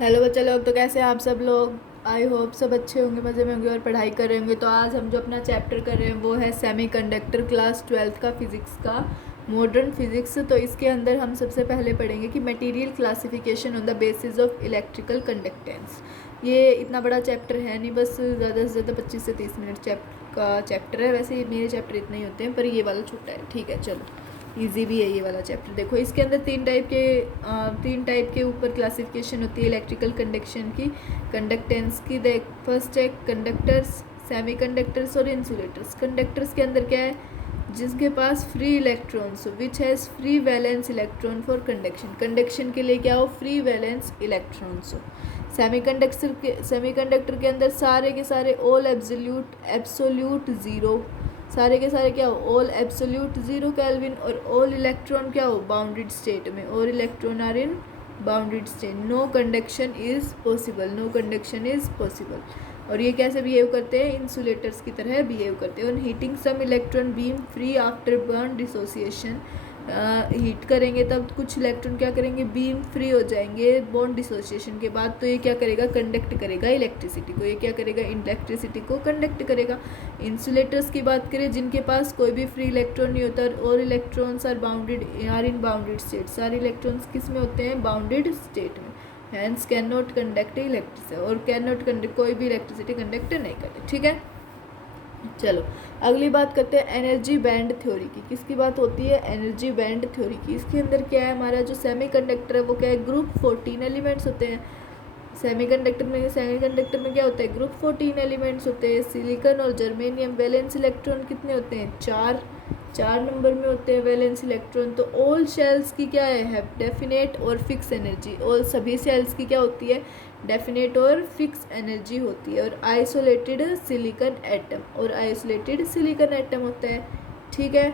Hello बच्चे लोग, तो कैसे हैं आप सब लोग। आई होप सब अच्छे होंगे, मज़े में होंगे और पढ़ाई कर रहे होंगे। तो आज हम जो अपना चैप्टर कर रहे हैं वो है सेमीकंडक्टर, क्लास 12th का फिज़िक्स का मॉडर्न फिज़िक्स। तो इसके अंदर हम सबसे पहले पढ़ेंगे कि material classification on the basis of electrical conductance. ये इतना बड़ा चैप्टर है नहीं, बस ज़्यादा से ज़्यादा 25 से 30 मिनट का चैप्टर है। वैसे मेरे चैप्टर इतने ही होते हैं, पर ये वाला छोटा है। ठीक है, चलो इजी भी है ये वाला चैप्टर। देखो इसके अंदर तीन टाइप के ऊपर क्लासिफिकेशन होती है इलेक्ट्रिकल कंडक्शन की, कंडक्टेंस की। देख फर्स्ट है कंडक्टर्स, सेमी कंडक्टर्स और इंसुलेटर्स। कंडक्टर्स के अंदर क्या है, जिसके पास फ्री इलेक्ट्रॉन्स हो, which has free valence electron for conduction. Conduction के लिए क्या हो, फ्री वैलेंस इलेक्ट्रॉन्स हो। सेमीकंडक्टर के अंदर सारे के सारे ऑल एब्सोल्यूट ज़ीरो, सारे के सारे क्या हो, ऑल एब्सोल्यूट ज़ीरो केल्विन। और ऑल इलेक्ट्रॉन क्या हो, बाउंडेड स्टेट में। और electron are in bounded state. No conduction is possible, no conduction is possible. और ये कैसे बिहेव करते हैं, इंसुलेटर्स की तरह बिहेव करते हैं। On heating some electron beam free after burn dissociation. Heat करेंगे तब कुछ इलेक्ट्रॉन क्या करेंगे, बीम फ्री हो जाएंगे बॉन्ड डिसोसिएशन के बाद। तो ये क्या करेगा, कंडक्ट करेगा इलेक्ट्रिसिटी को। ये क्या करेगा, इलेक्ट्रिसिटी को कंडक्ट करेगा। इंसुलेटर्स की बात करें, जिनके पास कोई भी फ्री इलेक्ट्रॉन नहीं होता और electrons are in bounded state. सारे इलेक्ट्रॉन्स किस में होते हैं, बाउंडेड स्टेट में। Hence can not conduct electricity, और कैन नॉट कंडक्ट, कोई भी इलेक्ट्रिसिटी कंडक्ट नहीं करते। ठीक है, चलो अगली बात करते हैं एनर्जी बैंड थ्योरी की। किसकी बात होती है, एनर्जी बैंड थ्योरी की। इसके अंदर क्या है, हमारा जो सेमीकंडक्टर है वो क्या है, ग्रुप 14 एलिमेंट्स होते हैं। सेमीकंडक्टर में क्या होता है, ग्रुप 14 एलिमेंट्स होते हैं। सिलिकॉन और जर्मेनियम, वैलेंस इलेक्ट्रॉन कितने होते हैं, चार नंबर में होते हैं वैलेंस इलेक्ट्रॉन। तो ऑल शेल्स की क्या है डेफिनेट और फिक्स एनर्जी। और सभी सेल्स की क्या होती है, डेफिनेट और फिक्स एनर्जी होती है। और आइसोलेटेड सिलिकॉन एटम, और आइसोलेटेड सिलिकॉन एटम होता है। ठीक है,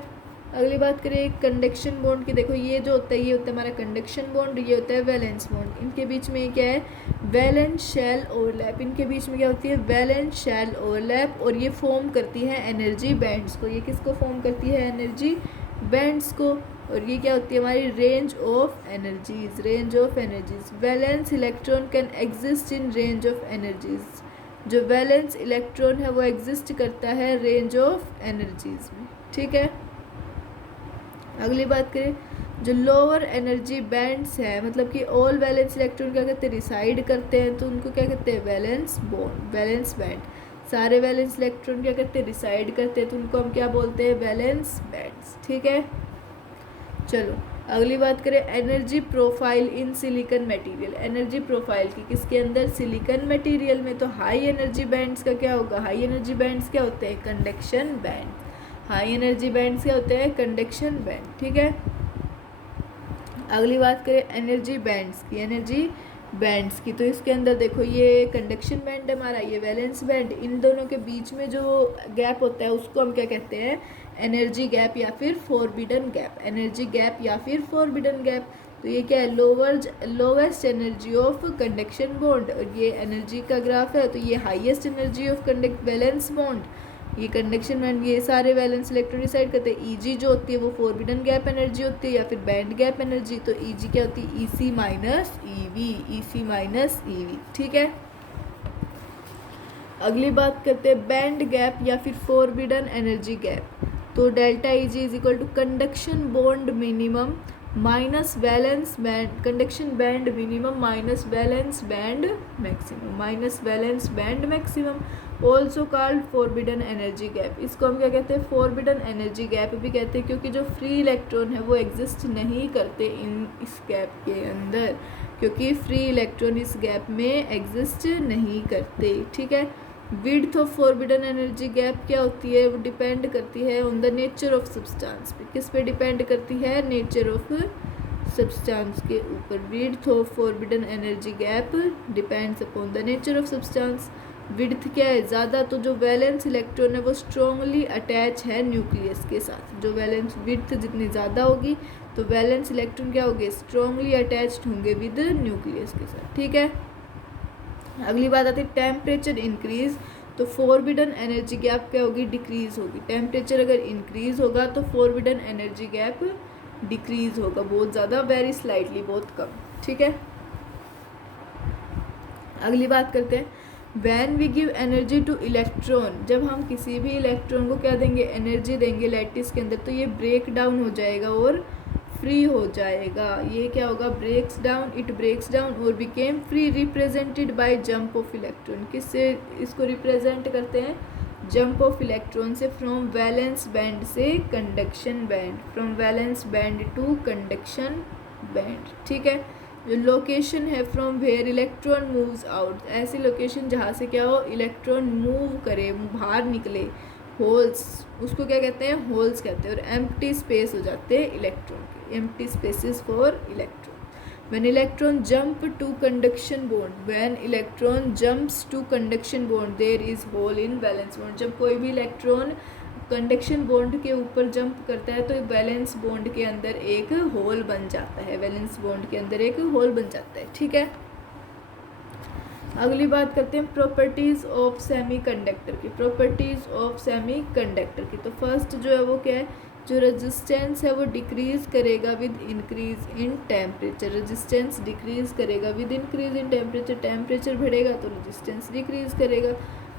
अगली बात करें कंडक्शन बॉन्ड की। देखो ये जो होता है, ये होता है हमारा कंडक्शन बॉन्ड, ये होता है वैलेंस बॉन्ड। इनके बीच में क्या है, वैलेंस शेल ओवरलैप। इनके बीच में क्या होती है, वैलेंस शेल ओवरलैप। और ये फॉर्म करती है एनर्जी बैंड्स को। ये किसको फॉर्म करती है, एनर्जी बैंड्स को। और ये क्या होती है हमारी range of energies, range of energies. Valence electron can exist in range of energies. जो वैलेंस इलेक्ट्रॉन है वो एग्जिस्ट करता है रेंज ऑफ एनर्जीज में। ठीक है, अगली बात करें, जो लोअर एनर्जी बैंड्स है, मतलब कि ऑल वैलेंस इलेक्ट्रॉन क्या कहते हैं, रिसाइड करते हैं, तो उनको क्या कहते हैं, वैलेंस बॉन्ड, वैलेंस बैंड। सारे वैलेंस इलेक्ट्रॉन क्या करते हैं, रिसाइड करते हैं, तो उनको हम क्या बोलते हैं, वैलेंस बैंड्स। ठीक है, चलो अगली बात करें energy profile in silicon material. Energy profile की किसके अंदर, सिलिकॉन मटेरियल में। तो हाई एनर्जी बैंड्स का क्या होगा, हाई एनर्जी बैंड्स क्या होते हैं, conduction band. High energy bands क्या होते हैं, कंडक्शन बैंड। ठीक है, अगली बात करें एनर्जी बैंड्स की, एनर्जी बैंड्स की। तो इसके अंदर देखो ये कंडक्शन बैंड है हमारा, ये वैलेंस बैंड। इन दोनों के बीच में जो गैप होता है उसको हम क्या कहते हैं, एनर्जी गैप या फिर फॉरबिडन गैप। एनर्जी गैप या फिर फॉरबिडन गैप। तो ये क्या है, lowest energy of conduction bond. और ये एनर्जी का ग्राफ है, तो ये highest energy of conduct valence bond. ये कंडक्शन बैंड, ये सारे वैलेंस इलेक्ट्रॉन डिसाइड करते हैं। ईजी जो होती है वो फॉरबिडन गैप एनर्जी होती है या फिर बैंड गैप एनर्जी। तो ईजी क्या होती है, EC minus EV, EC minus EV. ठीक है, अगली बात करते हैं बैंड गैप या फिर फॉरबिडन एनर्जी गैप। तो delta E G is equal to conduction bond minimum minus valence band, conduction band minimum minus valence band maximum, minus valence band maximum. Also called forbidden energy gap. इसको हम क्या कहते हैं, forbidden energy gap भी कहते हैं, क्योंकि जो फ्री इलेक्ट्रॉन है वो एग्जिस्ट नहीं करते इस गैप के अंदर, क्योंकि फ्री इलेक्ट्रॉन इस गैप में एग्जिस्ट नहीं करते। ठीक है, width of forbidden energy gap क्या होती है, वो डिपेंड करती है on the nature of substance पे। किस पे डिपेंड करती है, नेचर ऑफ सब्सटेंस के ऊपर। Width of forbidden energy gap depends upon the nature of substance. Width क्या है, ज़्यादा तो जो वैलेंस इलेक्ट्रॉन है वो स्ट्रॉन्गली अटैच है न्यूक्लियस के साथ। जो वैलेंस विड्थ जितनी ज़्यादा होगी तो वैलेंस इलेक्ट्रॉन क्या होंगे, स्ट्रॉन्गली अटैच्ड होंगे विद न्यूक्लियस के साथ। ठीक है, अगली बात आती है टेम्परेचर इंक्रीज। तो फॉरबिडन एनर्जी गैप क्या होगी, डिक्रीज होगी। टेम्परेचर अगर इंक्रीज होगा तो फॉरबिडन एनर्जी गैप डिक्रीज होगा, बहुत ज़्यादा, वेरी स्लाइटली, बहुत कम। ठीक है, अगली बात करते हैं, when we give energy to electron, जब हम किसी भी इलेक्ट्रॉन को क्या देंगे, एनर्जी देंगे लैटिस के अंदर, तो ये ब्रेक डाउन हो जाएगा और फ्री हो जाएगा। ये क्या होगा, breaks down, it breaks down और became free, represented by jump of electron. किससे इसको रिप्रेजेंट करते हैं, जंप ऑफ इलेक्ट्रॉन से, फ्रॉम वैलेंस बैंड से conduction band, from valence band to conduction band. ठीक है, जो लोकेशन है from where electron moves out, ऐसी लोकेशन जहाँ से क्या हो, इलेक्ट्रॉन मूव करे, बाहर निकले, होल्स, उसको क्या कहते हैं, होल्स कहते हैं। और एम्प्टी स्पेस हो जाते हैं इलेक्ट्रॉन के, empty spaces for electron. When electron jump to conduction bond, when electron jumps to conduction bond there is hole in valence bond, जब कोई भी इलेक्ट्रॉन कंडक्शन बॉन्ड के ऊपर जंप करता है तो वैलेंस बॉन्ड के अंदर एक होल बन जाता है, वैलेंस बॉन्ड के अंदर एक होल बन जाता है। ठीक है, अगली बात करते हैं प्रॉपर्टीज ऑफ सेमीकंडक्टर की, प्रॉपर्टीज ऑफ सेमीकंडक्टर की। तो फर्स्ट जो है वो क्या है, जो रेजिस्टेंस है वो डिक्रीज करेगा with increase in temperature, resistance decrease करेगा with increase in temperature, temperature बढ़ेगा तो रेजिस्टेंस डिक्रीज करेगा।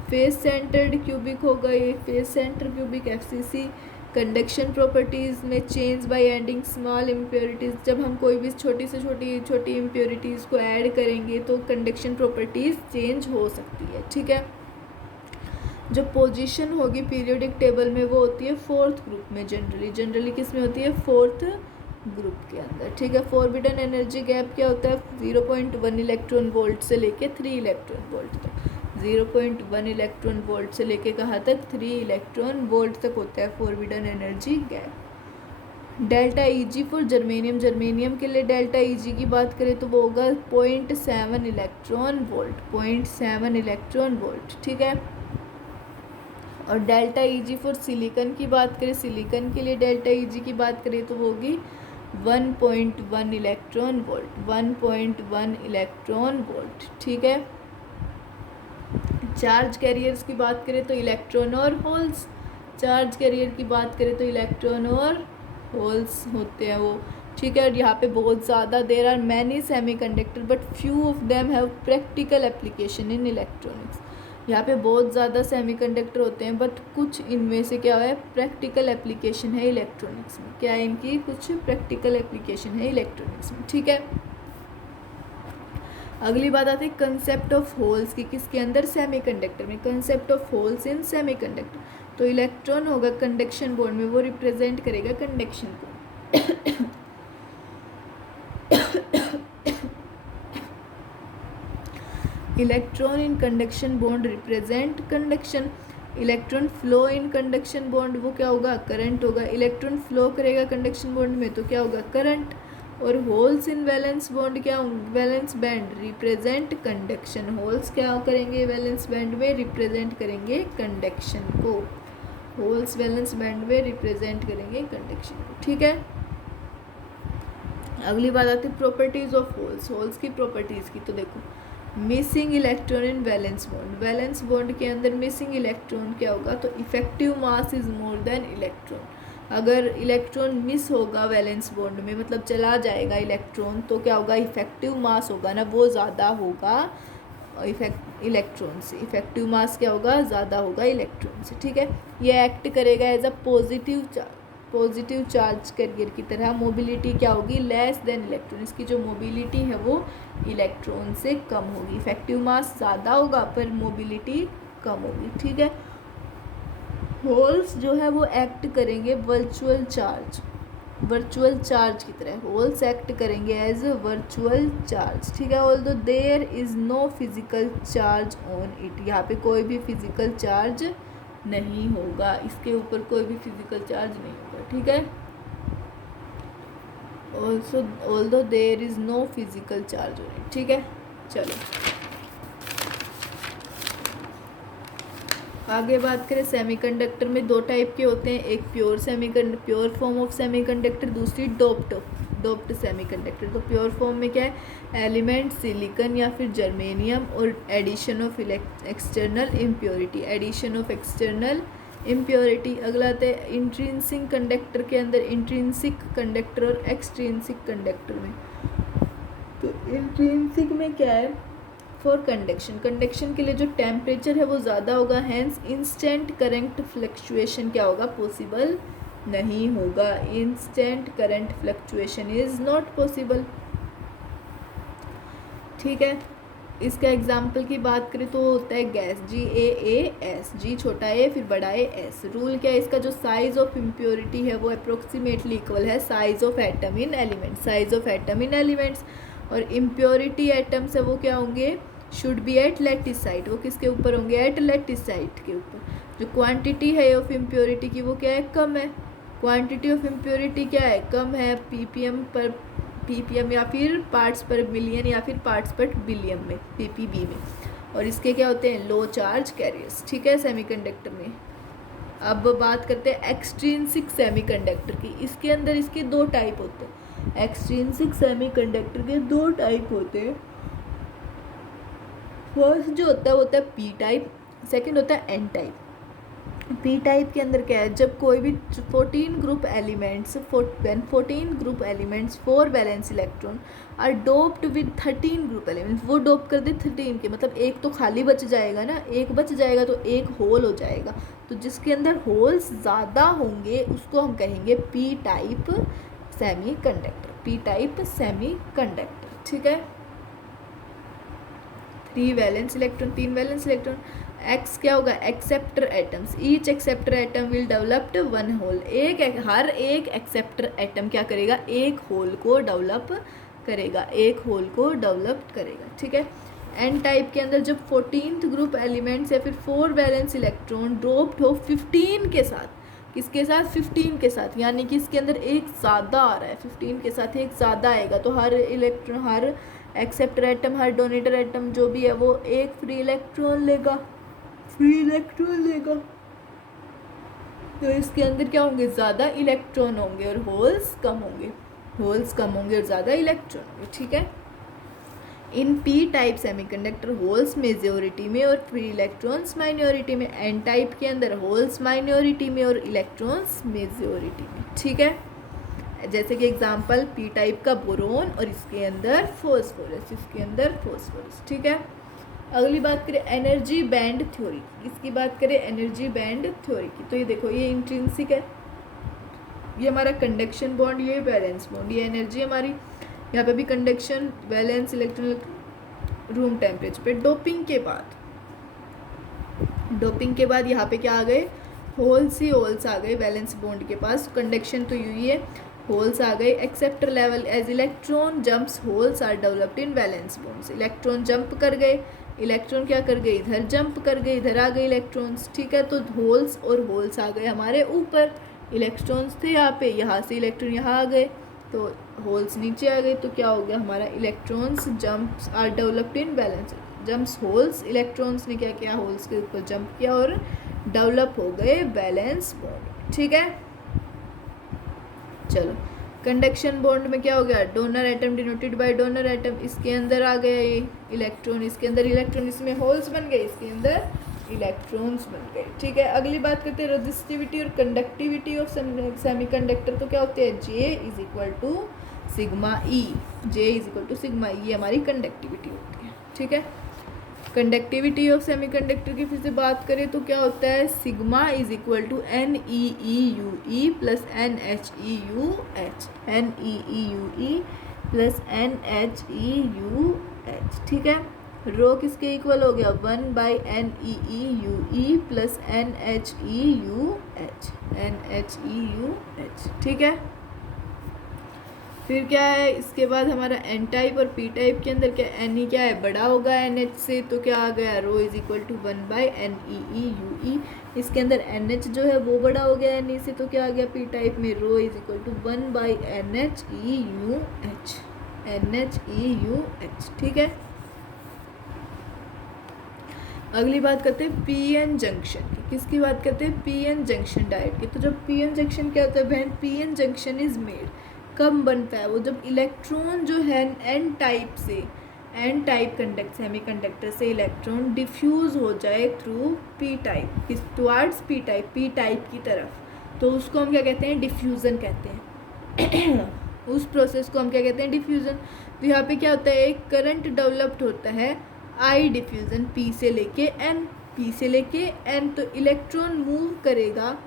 फेस सेंटर्ड क्यूबिक होगा ये, face center cubic, FCC. Conduction properties में change by adding small impurities, जब हम कोई भी छोटी से छोटी इम्प्योरिटीज़ को ऐड करेंगे तो कंडक्शन प्रॉपर्टीज़ चेंज हो सकती है। ठीक है, जो पोजीशन होगी पीरियोडिक टेबल में वो होती है फोर्थ ग्रुप में, जनरली किस में होती है, फोर्थ ग्रुप के अंदर। ठीक है, फॉरबिडन एनर्जी गैप क्या होता है, 0.1 इलेक्ट्रॉन वोल्ट से लेके 3 इलेक्ट्रॉन वोल्ट तक, 0.1 इलेक्ट्रॉन वोल्ट से लेके कहाँ तक, 3 इलेक्ट्रॉन वोल्ट तक होता है forbidden energy gap. Delta easy for germanium, germanium के लिए डेल्टा ईजी की बात करें तो वो होगा 0.7 इलेक्ट्रॉन वोल्ट, 0.7 इलेक्ट्रॉन वोल्ट। ठीक है, और डेल्टा ईजी फॉर सिलिकन की बात करें, सिलिकन के लिए डेल्टा ईजी की बात करें तो वो होगी 1.1 इलेक्ट्रॉन वोल्ट, 1.1 इलेक्ट्रॉन वोल्ट। ठीक है, चार्ज कैरियर्स की बात करें तो इलेक्ट्रॉन और होल्स, चार्ज कैरियर की बात करें तो इलेक्ट्रॉन और होल्स होते हैं वो। ठीक है, और यहाँ पे बहुत ज़्यादा there are many semiconductor but few of them have practical application in electronics, यहाँ पे बहुत ज़्यादा सेमीकंडक्टर होते हैं बट कुछ इनमें से क्या है, प्रैक्टिकल एप्लीकेशन है इलेक्ट्रॉनिक्स में, क्या है इनकी, कुछ प्रैक्टिकल एप्लीकेशन है इलेक्ट्रॉनिक्स में। ठीक है, अगली बात आती है कंसेप्ट ऑफ होल्स की, किसके अंदर, सेमीकंडक्टर में। Concept of holes in semiconductor, तो इलेक्ट्रॉन होगा कंडक्शन बॉन्ड में, वो रिप्रेजेंट करेगा कंडक्शन को। Electron in conduction bond represent conduction, electron flow in conduction bond वो क्या होगा, करंट होगा। इलेक्ट्रॉन फ्लो करेगा कंडक्शन बॉन्ड में तो क्या होगा, करंट। और होल्स इन वैलेंस बॉन्ड क्या होंगे, valence band represent conduction, holes क्या करेंगे वैलेंस बैंड में, रिप्रेजेंट करेंगे कंडक्शन को, होल्स वैलेंस बैंड में रिप्रेजेंट करेंगे कंडक्शन को। ठीक है, अगली बात आती है प्रॉपर्टीज ऑफ होल्स, होल्स की प्रॉपर्टीज की। तो देखो, missing electron in valence bond, valence bond के अंदर मिसिंग इलेक्ट्रॉन क्या होगा, तो effective mass is more than electron, अगर इलेक्ट्रॉन मिस होगा वैलेंस बॉन्ड में, मतलब चला जाएगा इलेक्ट्रॉन, तो क्या होगा, इफेक्टिव मास होगा ना वो ज़्यादा होगा इलेक्ट्रॉन से, इफेक्टिव मास क्या होगा, ज़्यादा होगा इलेक्ट्रॉन से। ठीक है, ये एक्ट करेगा as a positive charge carrier की तरह, मोबिलिटी क्या होगी, लेस देन इलेक्ट्रॉन, इसकी जो मोबिलिटी है वो इलेक्ट्रॉन से कम होगी, इफेक्टिव मास ज़्यादा होगा पर मोबिलिटी कम होगी। ठीक है, होल्स जो है वो एक्ट करेंगे वर्चुअल चार्ज की तरह, होल्स एक्ट करेंगे एज अ वर्चुअल चार्ज। ठीक है, although there is no physical charge on it, यहाँ पे कोई भी फिजिकल चार्ज नहीं होगा, इसके ऊपर कोई भी फिजिकल चार्ज नहीं होगा। ठीक है, although there is no physical charge on it. ठीक है, चलो आगे बात करें, सेमीकंडक्टर में दो टाइप के होते हैं, एक प्योर फॉर्म ऑफ सेमीकंडक्टर, दूसरी डोप्ड सेमीकंडक्टर। तो प्योर फॉर्म में क्या है, एलिमेंट सिलिकॉन या फिर जर्मेनियम और addition of external impurity, addition of external impurity. अगला आता है इंट्रिंसिक कंडक्टर के अंदर, इंट्रिंसिक कंडक्टर और एक्सट्रिंसिक कंडक्टर में। तो इंट्रिंसिक में क्या है, फॉर कंडक्शन, कंडक्शन के लिए जो टेम्परेचर है वो ज़्यादा होगा, हैंस इंस्टेंट करंट फ्लक्चुएशन क्या होगा, पॉसिबल नहीं होगा, instant current fluctuation is not possible. ठीक है, इसका एग्जाम्पल की बात करें तो होता है गैस, GAAS, G छोटा ए फिर बड़ा ए एस। रूल क्या है इसका, जो साइज ऑफ इम्प्योरिटी है वो अप्रोक्सीमेटली इक्वल है size of atom in elements, size of atom in elements. और इम्प्योरिटी एटम्स है वो क्या होंगे, should be at lattice site, वो किसके ऊपर होंगे, एट लैटिस साइट के ऊपर। जो क्वांटिटी है ऑफ इम्प्योरिटी की वो क्या है, कम है, क्वांटिटी ऑफ इम्प्योरिटी क्या है, कम है, ppm या फिर पार्ट्स पर मिलियन या फिर पार्ट्स पर बिलियन में, ppb में। और इसके क्या होते हैं, लो चार्ज कैरियर्स। ठीक है, सेमीकंडक्टर में। अब बात करते हैं एक्सट्रिंसिक सेमीकंडक्टर की। इसके अंदर इसके दो टाइप होते हैं, एक्सट्रिंसिक सेमीकंडक्टर के दो टाइप होते हैं। फर्स्ट जो होता है वो होता है पी टाइप, सेकंड होता है एन टाइप। पी टाइप के अंदर क्या है, जब कोई भी 14 group elements 4 valence electron are doped with 13 group elements, वो डोप कर दे 13 के, मतलब एक तो खाली बच जाएगा ना, एक बच जाएगा तो एक होल हो जाएगा, तो जिसके अंदर होल्स ज़्यादा होंगे उसको हम कहेंगे P type semiconductor, P type semiconductor. ठीक है, 3 वैलेंस इलेक्ट्रॉन, 3 वैलेंस इलेक्ट्रॉन। एक्स क्या होगा, acceptor atoms, each acceptor atom will developed 1 hole, हर एक एक्सेप्टर एटम क्या करेगा, एक होल को डेवलप करेगा, एक होल को डेवलप करेगा। ठीक है, एन टाइप के अंदर जब 14th ग्रुप एलिमेंट्स या फिर 4 वैलेंस इलेक्ट्रॉन ड्रॉप्ड हो 15 के साथ, किसके साथ, 15 के साथ, यानी कि इसके अंदर एक ज़्यादा आ रहा है, 15 के साथ एक ज़्यादा आएगा, तो हर इलेक्ट्रॉन, हर एक्सेप्टर एटम, हर डोनेटर एटम जो भी है वो एक फ्री इलेक्ट्रॉन लेगा, तो इसके अंदर क्या होंगे, ज़्यादा इलेक्ट्रॉन होंगे और होल्स कम होंगे, और ज़्यादा इलेक्ट्रॉन होंगे। ठीक है, in P type semiconductor holes majority में और फ्री इलेक्ट्रॉन्स माइनॉरिटी में, एन टाइप के अंदर होल्स माइनॉरिटी में और इलेक्ट्रॉन्स मेजॉरिटी में। ठीक है, जैसे कि एग्जांपल पी टाइप का बोरोन और इसके अंदर फॉस्फोरस, इसके अंदर फॉस्फोरस। ठीक है, अगली बात करें एनर्जी बैंड थ्योरी की, इसकी बात करें एनर्जी बैंड थ्योरी की, तो ये देखो ये इंट्रिंसिक है, ये हमारा कंडक्शन बॉन्ड, ये वैलेंस बॉन्ड, ये एनर्जी हमारी, यहाँ पे भी conduction, valence electron, room temperature पे। डोपिंग के बाद यहाँ पे क्या आ गए, होल्स ही होल्स आ गए वैलेंस बॉन्ड के पास, कंडक्शन तो यही है, होल्स आ गए। Acceptor level as electron jumps holes are developed in valence bonds, electron jump कर गए, इलेक्ट्रॉन क्या कर गए, इधर जंप कर गए, इधर आ गए इलेक्ट्रॉन्स। ठीक है, तो होल्स और होल्स आ गए हमारे ऊपर, इलेक्ट्रॉन्स थे यहाँ पे, यहाँ से इलेक्ट्रॉन यहाँ आ गए, तो होल्स नीचे आ गए, तो क्या हो गया हमारा, electrons jumps are developed in valence jumps holes, electrons ने क्या किया, होल्स के ऊपर जंप किया और डेवलप हो गए वैलेंस बॉन्ड। ठीक है, चलो कंडक्शन बॉन्ड में क्या हो गया, donor atom denoted by donor atom, इसके अंदर आ गया ये इलेक्ट्रॉन, इसके अंदर इलेक्ट्रॉन, इसमें होल्स बन गए, इसके अंदर इलेक्ट्रॉन्स बन गए। ठीक है, अगली बात करते हैं रेजिस्टिविटी और कंडक्टिविटी ऑफ सेमीकंडक्टर, तो क्या होते हैं, J is equal to sigma E, ये हमारी कंडक्टिविटी होती है। ठीक है, कंडक्टिविटी ऑफ सेमीकंडक्टर की फिर से बात करें तो क्या होता है, sigma is equal to NeEUE plus NHEUH, NeEUE plus NHEUH। ठीक है, रो किसके इक्वल हो गया, 1/NeEUE प्लस NHEUH। ठीक है, फिर क्या है, इसके बाद हमारा एन टाइप और पी टाइप के अंदर क्या, एन क्या है, बड़ा होगा NH से, तो क्या आ गया, रो इज इक्वल टू 1/NeEUE, इसके अंदर NH जो है वो बड़ा हो गया Ne से, तो क्या आ गया, पी टाइप में रो इज इक्वल टू 1/NHEUH। ठीक है, अगली बात करते हैं पीएन जंक्शन की, किसकी बात करते हैं, पीएन जंक्शन डायरेक्ट की। तो जब पीएन जंक्शन क्या होता है बहन, पीएन जंक्शन इज मेड, कब बनता है वो, जब इलेक्ट्रॉन जो है एन टाइप सेमीकंडक्टर से इलेक्ट्रॉन डिफ्यूज हो जाए through P type, towards P type की तरफ, तो उसको हम क्या कहते हैं, डिफ्यूज़न कहते हैं। उस प्रोसेस को हम क्या कहते हैं, डिफ्यूज़न। तो यहाँ पे क्या होता है, एक करंट डेवलप्ड होता है आई डिफ्यूज़न पी से लेके एन, पी से लेके एन, तो इलेक्ट्रॉन मूव करेगा,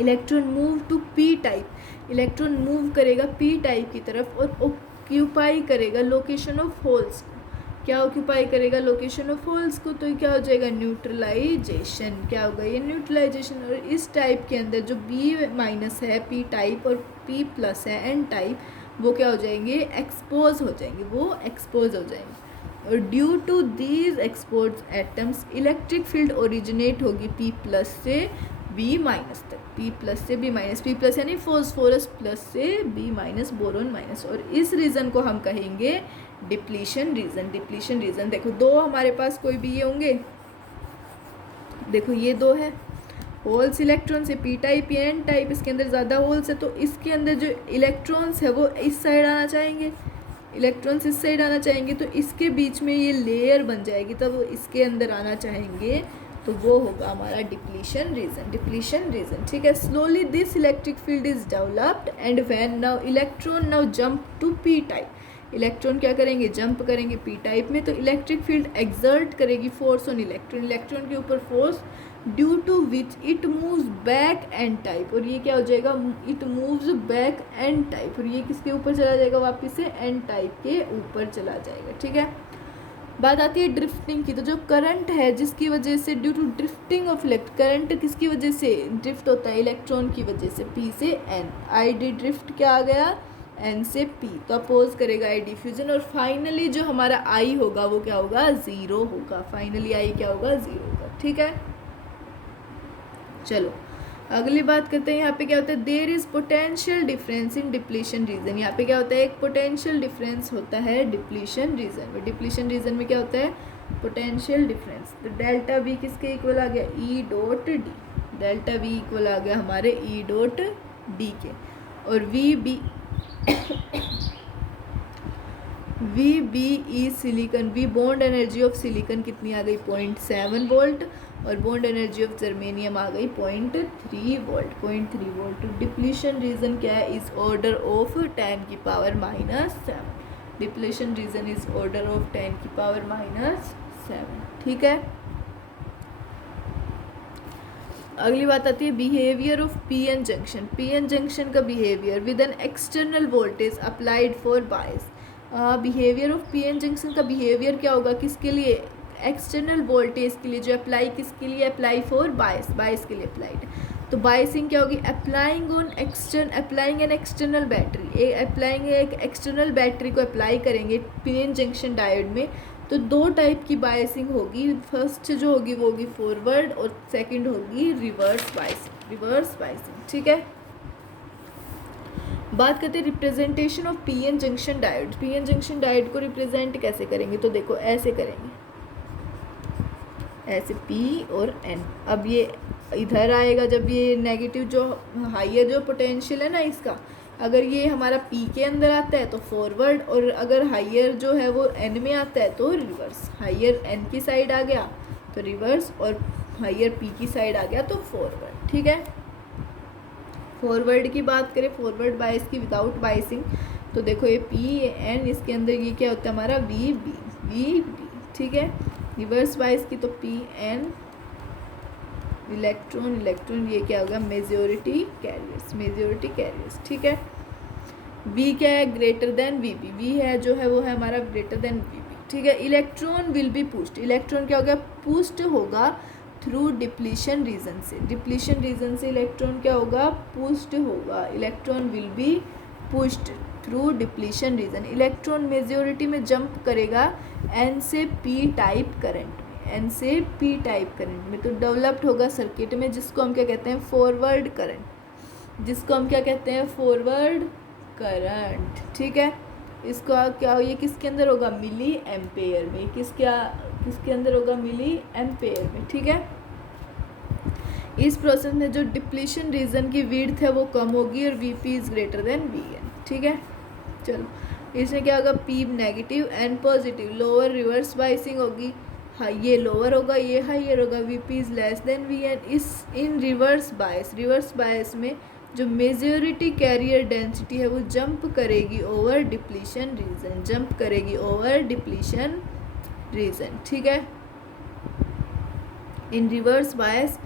electron move to P type, electron move करेगा पी टाइप की तरफ और ऑक्यूपाई करेगा लोकेशन ऑफ होल्स। क्या ऑक्यूपाई करेगा? लोकेशन ऑफ होल्स को। तो ये क्या हो जाएगा? न्यूट्रलाइजेशन। क्या होगा? ये न्यूट्रलाइजेशन। और इस टाइप के अंदर जो बी माइनस है पी टाइप और पी प्लस है एन टाइप, वो क्या हो जाएंगे? एक्सपोज हो जाएंगे, वो एक्सपोज हो जाएंगे। और due to these expose atoms electric field originate होगी पी प्लस से बी माइनस तक, पी प्लस से बी माइनस, पी प्लस यानी फॉस्फोरस प्लस से बी माइनस, बोरोन माइनस। और इस रीजन को हम कहेंगे डिप्लीशन रीजन। डिप्लीशन रीजन देखो दो हमारे पास कोई भी ये होंगे, देखो ये दो है होल्स इलेक्ट्रॉन से पी टाइप या एन टाइप, इसके अंदर ज़्यादा होल्स है तो इसके अंदर जो इलेक्ट्रॉन्स है वो इस साइड आना चाहेंगे, इलेक्ट्रॉन्स इस साइड आना चाहेंगे, तो इसके बीच में ये लेयर बन जाएगी, तब वो इसके अंदर आना चाहेंगे, तो वो होगा हमारा डिप्लीशन रीजन। डिप्लीशन रीजन, ठीक है। Slowly this electric field is developed and when now electron now jump to P type, electron क्या करेंगे? जंप करेंगे पी टाइप में, तो इलेक्ट्रिक फील्ड एक्सर्ट करेगी फोर्स ऑन इलेक्ट्रॉन, इलेक्ट्रॉन के ऊपर force, due to which it moves back N type. और ये क्या हो जाएगा? It moves back N type, और ये किसके ऊपर चला जाएगा? वापस से एन टाइप के ऊपर चला जाएगा, ठीक है। बात आती है ड्रिफ्टिंग की, तो जो करंट है जिसकी वजह से due to drifting of current किसकी वजह से ड्रिफ्ट होता है? इलेक्ट्रॉन की वजह से, पी से एन, आई डी ड्रिफ्ट क्या आ गया? एन से पी, तो अपोज करेगा आई डिफ्यूजन। और फाइनली जो हमारा आई होगा वो क्या होगा? ज़ीरो होगा। फाइनली आई क्या होगा? ज़ीरो होगा, ठीक है। चलो अगली बात करते हैं। यहाँ पे क्या होता है? There is potential difference in depletion region. यहाँ पे क्या होता है? एक पोटेंशियल डिफरेंस होता है डिप्लीशन रीजन में। डिप्लीशन रीजन में क्या होता है? Potential difference. तो डेल्टा वी किसके इक्वल आ गया? E dot D. Delta V equal आ गया हमारे ई डॉट डी के। और V B V B E silicon, V bond energy of silicon कितनी आ गई? 0.7 वोल्ट। और बॉन्ड एनर्जी ऑफ जर्मेनियम आ गई 0.3 वोल्ट, 0.3 वोल्ट। तो डिप्लीशन रीजन क्या है? इज ऑर्डर ऑफ 10 की power -7। Depletion region is order of 10 की पावर -7, ठीक है। अगली बात आती है behaviour of P N junction. P N junction का behaviour with an external voltage applied for bias. Behaviour of P N junction का बिहेवियर क्या होगा? किसके लिए? एक्सटर्नल वोल्टेज के लिए, जो अप्लाई किसके लिए? अप्लाई फॉर बायस, बायस के लिए अप्लाइड। तो बायसिंग क्या होगी? Applying on applying an external battery, applying एक एक्सटर्नल बैटरी को अप्लाई करेंगे पी एन जंक्शन डायोड में, तो दो टाइप की बायसिंग होगी। फर्स्ट जो होगी वो होगी फॉरवर्ड और सेकंड होगी रिवर्स बायसिंग, रिवर्स बायसिंग, ठीक है। बात करते हैं representation of P N junction diode. P N junction diode को रिप्रेजेंट कैसे करेंगे? तो देखो ऐसे करेंगे, ऐसे पी और एन। अब ये इधर आएगा जब ये नेगेटिव जो हाइयर जो पोटेंशियल है ना इसका, अगर ये हमारा पी के अंदर आता है तो फॉरवर्ड, और अगर हाइयर जो है वो एन में आता है तो रिवर्स। हाइयर एन की साइड आ गया तो रिवर्स, और हाइयर पी की साइड आ गया तो फॉरवर्ड, ठीक है। फॉरवर्ड की बात करें, फॉरवर्ड बायस की विदाउट बायसिंग, तो देखो ये पी एन, इसके अंदर ये क्या होता है हमारा? वी बी, ठीक है। रिवर्स बायस की तो पी एन इलेक्ट्रॉन, ये क्या होगा? मेजॉरिटी कैरियर्स, ठीक है। वी क्या है? Greater than V B, V है जो है वो है हमारा ग्रेटर देन वी बी, ठीक है। Electron will be pushed, electron क्या होगा? पुश्ड होगा थ्रू डिप्लीशन रीजन से। डिप्लीशन रीजन से इलेक्ट्रॉन क्या होगा? पुश्ड होगा। Electron will be pushed through depletion region. Electron majority में जंप करेगा एन से पी टाइप करंट में, एन से पी टाइप करंट में, तो डेवलप्ड होगा सर्किट में, जिसको हम क्या कहते हैं? फॉरवर्ड करंट, जिसको हम क्या कहते हैं? फॉरवर्ड करंट, ठीक है। इसको क्या ये किसके अंदर होगा? मिली एम्पेयर में। किसके अंदर होगा? मिली एम्पेयर में, ठीक है। इस प्रोसेस में जो डिप्लीशन रीजन की विड्थ है वो कम होगी और V P is greater than V N, ठीक है। चलो इसमें क्या होगा? P negative N positive, lower reverse biasing होगी, हाँ ये लोअर होगा, ये हाइयर होगा, V P is less than V N. In reverse bias में जो मेजॉरिटी कैरियर डेंसिटी है वो जंप करेगी ओवर डिप्लीशन रीजन, जंप करेगी ओवर डिप्लीशन रीजन, ठीक है। इन रिवर्स बायस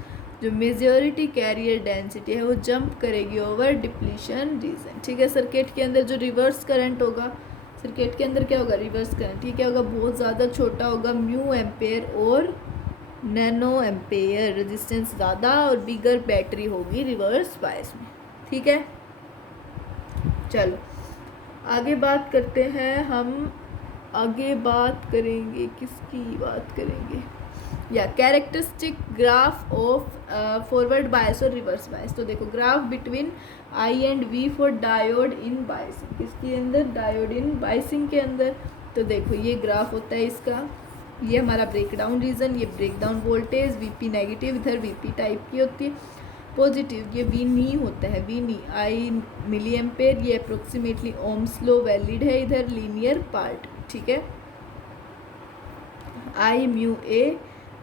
जो मेजॉरिटी कैरियर डेंसिटी है वो जंप करेगी ओवर डिप्लीशन रीजन, ठीक है। सर्किट के अंदर जो रिवर्स करंट होगा, सर्किट के अंदर क्या होगा, रिवर्स करंट, ये क्या होगा, बहुत ज़्यादा छोटा होगा, म्यू एम्पेयर और नैनो एम्पेयर, रेजिस्टेंस ज़्यादा और बिगर बैटरी होगी रिवर्स बायस में, ठीक है। चलो आगे बात करते हैं हम, आगे बात करेंगे, किसकी बात करेंगे, या characteristic graph of forward bias और रिवर्स बायस। तो देखो graph between I and V for diode in biasing, किसके अंदर, डायोड इन बायसिंग के अंदर। तो देखो ये ग्राफ होता है इसका, ये हमारा ब्रेकडाउन रीजन, ये ब्रेकडाउन वोल्टेज वीपी नेगेटिव, इधर वीपी टाइप की होती है, पॉजिटिव ये वी नी होता है, V knee I milliampere, ये अप्रोक्सीमेटली ओम्स लॉ वैलिड है, इधर लीनियर पार्ट, ठीक है। आई म्यू ए,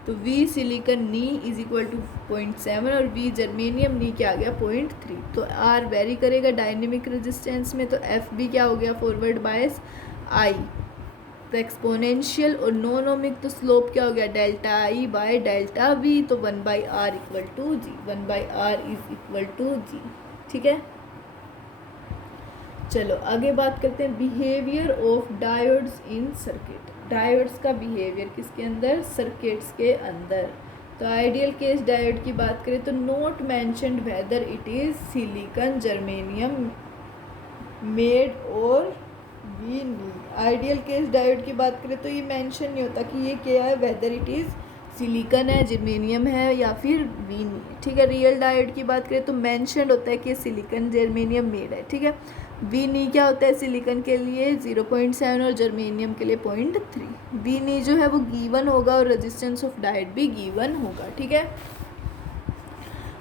तो V silicon knee is equal to 0.7 और वी जर्मेनियम नी क्या आ गया 0.3। तो आर वेरी करेगा डायनेमिक रेजिस्टेंस में, तो एफ बी क्या हो गया फॉरवर्ड बायस आई, तो एक्सपोनेंशियल और नॉनोमिक, तो स्लोप क्या हो गया delta I by delta V, तो 1/r equal to G, 1/r is equal to G, ठीक है। चलो आगे बात करते हैं behaviour of diodes in circuit, diodes का बिहेवियर किसके अंदर, सर्किट्स के अंदर। तो आइडियल केस डायोड की बात करें तो not mentioned whether it is silicon germanium made और V knee, ideal case diode की बात करें तो ये मेंशन नहीं होता कि ये क्या है, वेदर इट इज़ सिलिकॉन है, जर्मेनियम है या फिर वी नी, ठीक है। रियल डायोड की बात करें तो मेंशन होता है कि सिलिकॉन जर्मेनियम मेड है, ठीक है। वी नी क्या होता है, सिलिकॉन के लिए 0.7 और जर्मेनियम के लिए 0.3। वी नी जो है वो गिवन होगा और रेजिस्टेंस ऑफ डायोड भी गिवन होगा, ठीक है।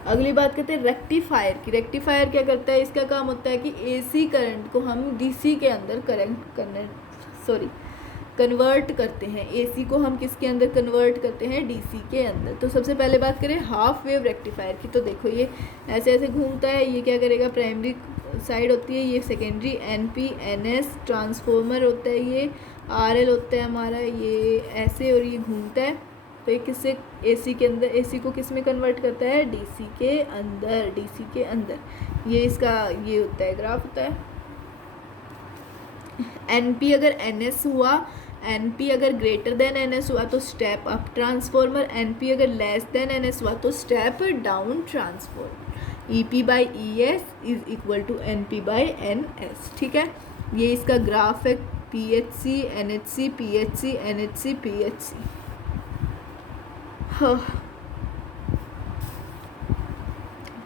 अगली बात करते हैं रेक्टिफायर की। रेक्टिफायर क्या करता है, इसका काम होता है कि एसी करंट को हम डीसी के अंदर कन्वर्ट करते हैं, एसी को हम किसके अंदर कन्वर्ट करते हैं, डीसी के अंदर। तो सबसे पहले बात करें हाफ वेव रेक्टिफायर की, तो देखो ये ऐसे ऐसे घूमता है, ये क्या करेगा, प्राइमरी साइड होती है, ये सेकेंडरी एनपी एनएस ट्रांसफॉर्मर होता है, ये आरएल होता है हमारा, ये ऐसे और ये घूमता है। तो ये किससे, एसी के अंदर, एसी को किस में कन्वर्ट करता है, डीसी के अंदर, डीसी के अंदर। ये इसका ये होता है ग्राफ होता है। एनपी अगर एनएस हुआ, एनपी अगर ग्रेटर देन एनएस हुआ तो स्टेप अप ट्रांसफॉर्मर, एनपी अगर लेस देन एनएस हुआ तो step down transformer. EP by E S is equal to NP by NS, ठीक है। ये इसका ग्राफ है, PHC NHC PHC NHC PHC,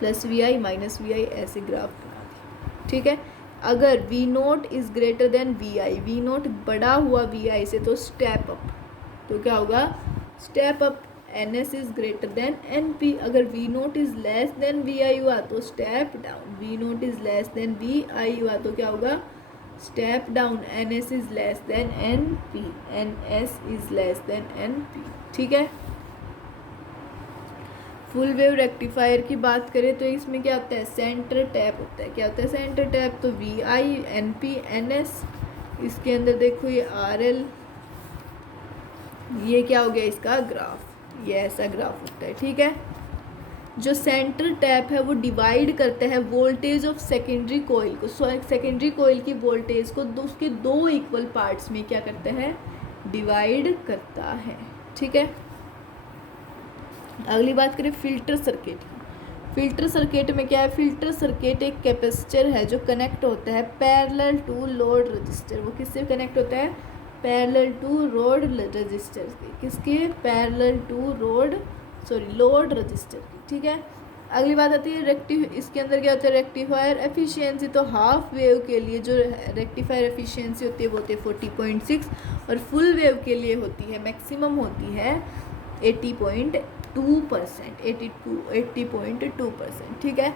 plus V I minus V I, ऐसे graph बना दिया, ठीक है। अगर V naught is greater than V I, V naught बड़ा हुआ वी आई से तो स्टेप अप, तो क्या होगा step up, N S is greater than N P. अगर V naught is less than V I हुआ तो step down, V naught is less than V I हुआ तो क्या होगा step down, N S is less than N P, N S is less than N P, ठीक है। Full wave rectifier की बात करें तो इसमें क्या होता है, सेंटर टैप होता है, क्या होता है सेंटर टैप, तो V I N P N S, इसके अंदर देखो ये आर एल, ये क्या हो गया इसका ग्राफ, ये ऐसा ग्राफ होता है, ठीक है। जो सेंटर टैप है वो डिवाइड करता है वोल्टेज ऑफ सेकेंडरी कोयल को, सेकेंडरी कोयल की वोल्टेज को उसके दो इक्वल पार्ट्स में क्या करता है, डिवाइड करता है, ठीक है। अगली बात करें फिल्टर सर्किट। फिल्टर सर्किट में क्या है, फिल्टर सर्किट एक कैपेसिटर है जो कनेक्ट होता है पैरेलल टू लोड रजिस्टर। वो किससे कनेक्ट होता है, पैरेलल टू लोड रजिस्टर के, किसके पैरेलल टू लोड रजिस्टर की, ठीक है। अगली बात आती है इसके अंदर क्या होता है रेक्टिफायर एफिशिएंसी। तो हाफ वेव के लिए जो रेक्टिफायर एफिशिएंसी होती है वो होती है 40.6 और फुल वेव के लिए होती है मैक्सिमम होती है 80.2%, 80.2%, ठीक है।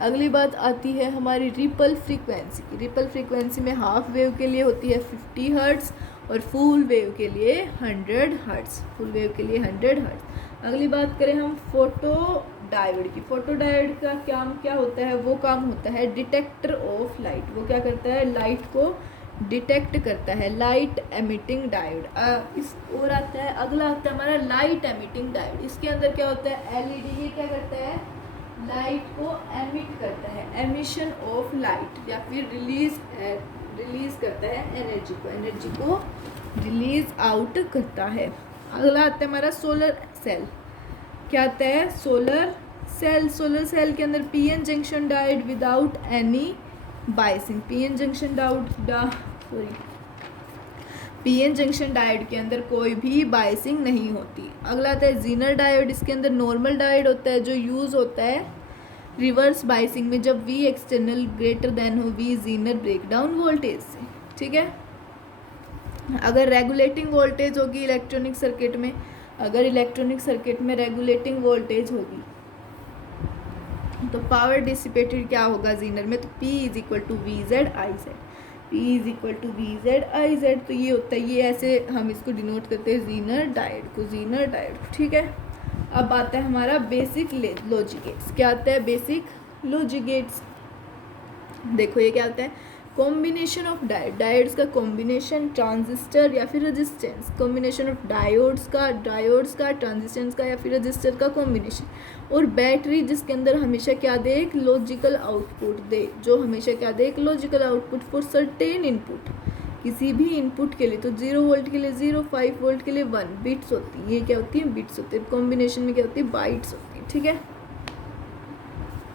अगली बात आती है हमारी रिपल फ्रीक्वेंसी की। रिपल फ्रीक्वेंसी में हाफ वेव के लिए होती है 50 हर्ट्ज़ और फुल वेव के लिए 100 हर्ट्ज़, फुल वेव के लिए 100 हर्ट्ज़। अगली बात करें हम फोटो डायोड की। फोटो डायोड का काम क्या होता है, वो काम होता है डिटेक्टर ऑफ लाइट। वो क्या करता है, लाइट को डिटेक्ट करता है, लाइट एमिटिंग डायोड। इस और आता है, अगला आता है हमारा लाइट एमिटिंग डायोड। इसके अंदर क्या होता है, एलईडी, ये क्या करता है, लाइट को एमिट करता है, एमिशन ऑफ लाइट, या फिर रिलीज करता है एनर्जी को रिलीज आउट करता है। अगला आता है हमारा सोलर सेल। क्या आता है, सोलर सेल के अंदर PN junction diode without any biasing, PN junction diode के अंदर कोई भी बाइसिंग नहीं होती। अगला आता है जीनर डायोड। इसके अंदर नॉर्मल डायोड होता है जो यूज़ होता है रिवर्स बाइसिंग में, जब वी एक्सटर्नल ग्रेटर देन हो वी जीनर ब्रेकडाउन वोल्टेज से, ठीक है। अगर रेगुलेटिंग वोल्टेज होगी इलेक्ट्रॉनिक सर्किट में, अगर इलेक्ट्रॉनिक सर्किट में रेगुलेटिंग वोल्टेज होगी तो पावर डिसिपेटेड क्या होगा जीनर में, तो P is equal to V Z I Z, P is equal to V Z I Z. तो ये होता है, ये ऐसे हम इसको डिनोट करते हैं जीनर डायोड को, ठीक है। अब आता है हमारा बेसिक लॉजिक गेट्स। क्या आता है, बेसिक लॉजिक गेट्स। देखो ये क्या होता है, कॉम्बिनेशन ऑफ डायोड्स का कॉम्बिनेशन, ट्रांजिस्टर या फिर रेजिस्टेंस, कॉम्बिनेशन ऑफ डायोड्स का ट्रांजिस्टेंस का या फिर रेजिस्टर का कॉम्बिनेशन, और बैटरी जिसके अंदर हमेशा क्या दे, एक लॉजिकल आउटपुट दे, जो हमेशा क्या दे, एक logical output for certain input, किसी भी इनपुट के लिए। तो 0 वोल्ट के लिए 0, 5 वोल्ट के लिए 1 बिट्स होती है, ये क्या होती है, बिट्स होती है। कॉम्बिनेशन में क्या होती है, बाइट्स होती है, ठीक है।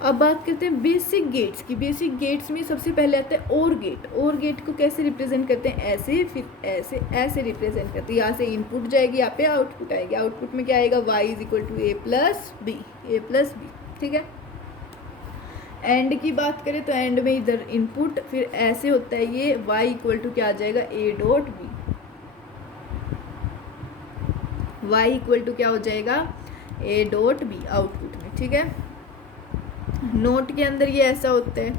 अब बात करते हैं बेसिक गेट्स की। बेसिक गेट्स में सबसे पहले आता है और गेट। और गेट को कैसे रिप्रेजेंट करते हैं, ऐसे, फिर ऐसे रिप्रेजेंट करते हैं। यहाँ से इनपुट जाएगी, यहाँ पे आउटपुट आएगी। आउटपुट में क्या आएगा, y is equal to A plus B, ठीक है। एंड की बात करें तो एंड में इधर इनपुट, फिर ऐसे होता है ये, y इक्वल टू क्या आ जाएगा, a dot B, y equal to क्या हो जाएगा, a डॉट बी आउटपुट में, ठीक है। नोट के अंदर ये ऐसा होता है,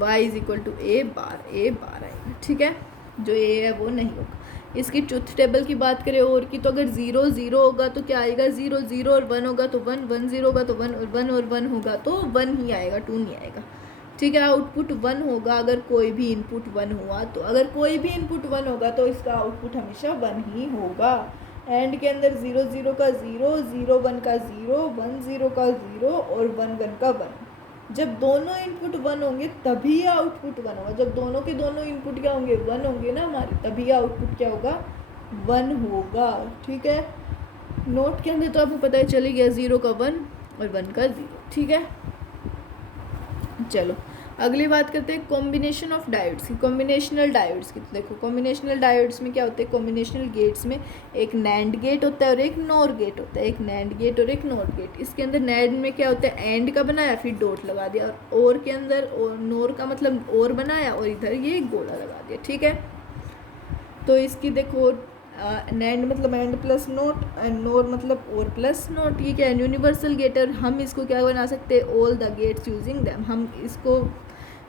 y is equal to a bar आएगा, ठीक है। जो a है वो नहीं होगा। इसकी ट्रुथ टेबल की बात करें और की, तो अगर 0 0 होगा तो क्या आएगा, 0 0 और 1 होगा तो 1, 1 0 होगा तो 1, और 1 और 1 होगा तो 1 ही आएगा, 2 नहीं आएगा, ठीक है। आउटपुट 1 होगा अगर कोई भी इनपुट 1 हुआ तो, अगर कोई भी इनपुट 1 होगा तो इसका आउटपुट हमेशा 1 ही होगा। एंड के अंदर 0 0 का 0, 0 1 का 0, 1 0 का 0 और 1 1 का 1। जब दोनों इनपुट 1 होंगे तभी आउटपुट 1 होगा। जब दोनों के दोनों इनपुट क्या होंगे, 1 होंगे ना हमारे, तभी आउटपुट क्या होगा, 1 होगा, ठीक है। नोट के अंदर तो आपको पता है चल ही गया, 0 का 1 और 1 का 0, ठीक है। चलो अगली बात करते हैं कॉम्बिनेशन ऑफ डायोड्स की, कॉम्बिनेशनल डायोड्स की। तो देखो कॉम्बिनेशनल डायोड्स में क्या होते हैं, कॉम्बिनेशनल गेट्स में एक नैंड गेट होता है और एक नॉर गेट होता है, एक नैंड गेट और एक नॉर गेट। इसके अंदर नैंड में क्या होता है, एंड का बनाया फिर डॉट लगा दिया, और के अंदर और नॉर का मतलब और बनाया और इधर ये गोला लगा दिया, ठीक है। तो इसकी देखो नैंड मतलब एंड प्लस नोट, एंड नोर मतलब और प्लस नोट। ये क्या है, यूनिवर्सल गेटर। हम इसको क्या बना सकते हैं, all the gates using them. हम इसको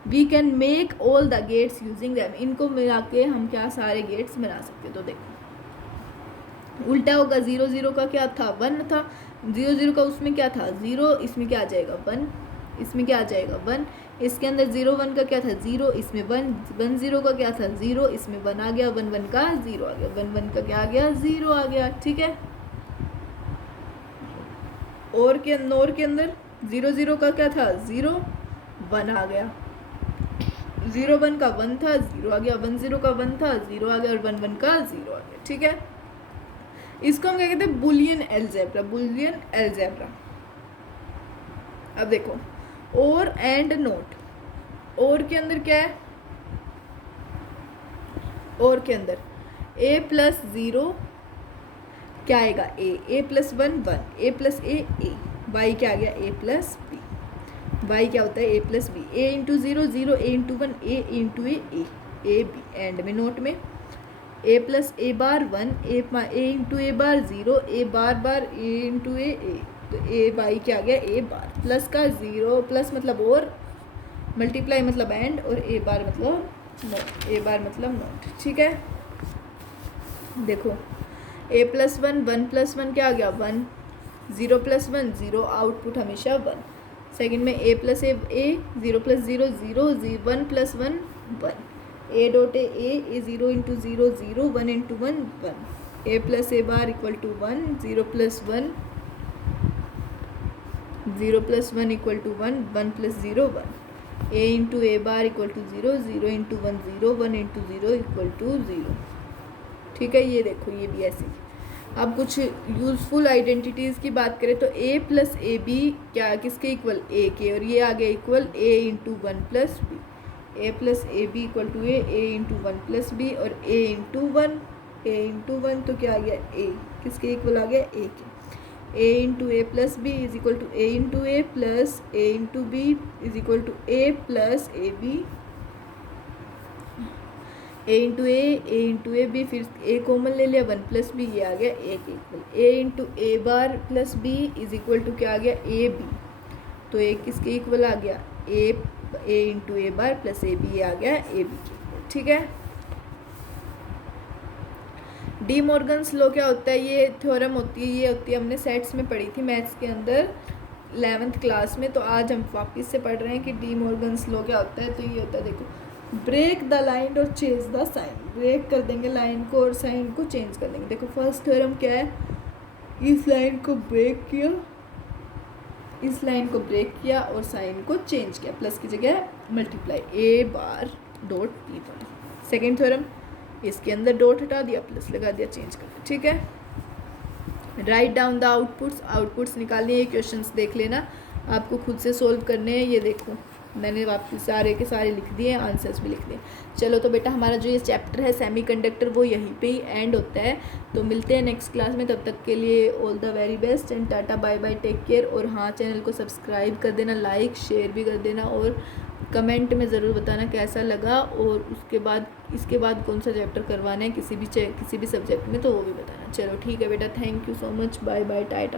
we can make all the gates using them, इनको मिला के हम क्या सारे गेट्स बना सकते हैं। तो देखो उल्टा होगा, 0 0 का क्या था, 1 था, 0 0 का उसमें क्या था 0, इसमें क्या आ जाएगा 1, इसमें क्या आ जाएगा 1। इसके अंदर 0 1 का क्या था 0, इसमें 1 1 0 का क्या था 0, इसमें 1 आ गया, 1 1 का 0 आ गया, 1 1 का क्या आ गया 0 आ गया, ठीक है। और के नोर के अंदर 0 0 का क्या था 0, 1 आ गया, 0 1 का 1 था 0 आ गया, 1 0 का 1 था 0 आ गया, और 1 1 का 0 आ गया, ठीक है। इसको हम क्या कहते हैं, बुलियन अलजेब्रा, बुलियन अलजेब्रा। अब देखो और एंड नोट। और के अंदर क्या है, और के अंदर a प्लस 0 क्या आएगा a plus 1 1, a plus a y क्या आ गया a प्लस b, y क्या होता है a plus b, a into 0 0, a into 1 a into a b। And में नोट में a plus a bar 1, a into a bar 0, a bar bar a into a, तो a y क्या आ गया a bar, plus का 0, plus मतलब और, multiply मतलब एंड, और a बार मतलब नोट, a बार मतलब नोट, ठीक है। देखो a प्लस 1 1 प्लस 1 क्या आ गया 1, 0 प्लस 1 0, आउटपुट हमेशा 1। सेकंड में a plus a 0 plus 0 0, 1 plus 1 1, A dot A 0 into 0 0 1 into 1 1 A plus A bar equal to 1 0 plus 1 0 plus 1 equal to 1 1 plus 0 1 A into A bar equal to 0 0 into 1 0 1 into 0 equal to 0। ठीक है, ये देखो ये भी ऐसे। अब कुछ useful identities की बात करें तो ए प्लस ए बी क्या किसके इक्वल, ए के, और ये आ गया equal A into 1 plus B. A plus A B equal to A into 1 plus B, और ए इंटू 1 तो क्या आ गया, ए किसके इक्वल आ गया, A K. A into A plus B is equal to A into A plus A into B is equal to A plus A B. A into A B, फिर A common ले लिया 1 plus B, ये आ गया A के equal. A into A bar plus B is equal to क्या आ गया, ए बी, तो ए किसके इक्वल आ गया, A into A bar plus A B, ये आ गया ए बी के इक्वल। ठीक है, डी मॉर्गन्स लॉ क्या होता है, ये थ्योरम होती है, ये होती है हमने सेट्स में पढ़ी थी मैथ्स के अंदर 11th क्लास में, तो आज हम वापस से पढ़ रहे हैं कि डी मॉर्गन्स लॉ क्या होता है। तो ये होता है, देखो, ब्रेक द लाइन और चेंज द साइन, ब्रेक कर देंगे लाइन को और साइन को चेंज कर देंगे। देखो फर्स्ट थ्योरम क्या है, इस लाइन को ब्रेक किया, इस लाइन को ब्रेक किया और साइन को चेंज किया, प्लस की जगह multiply, A bar dot B bar. Second theorem, इसके अंदर डॉट हटा दिया, प्लस लगा दिया, चेंज कर दिया। ठीक है, राइट डाउन द आउटपुट्स निकालने, ये क्वेश्चंस देख लेना, आपको खुद से सोल्व करने हैं। ये देखो मैंने वापस सारे के सारे लिख दिए, आंसर्स भी लिख दिए। चलो तो बेटा हमारा जो ये चैप्टर है सेमीकंडक्टर वो यहीं पे ही एंड होता है। तो मिलते हैं नेक्स्ट क्लास में, तब तक के लिए all the very best and tata bye bye, take care. और हाँ, चैनल को सब्सक्राइब कर देना, लाइक शेयर भी कर देना, और कमेंट में ज़रूर बताना कैसा लगा, और इसके बाद कौन सा चैप्टर करवाना है किसी भी सब्जेक्ट में, तो वो भी बताना। चलो ठीक है बेटा, thank you so much, bye bye, Tata.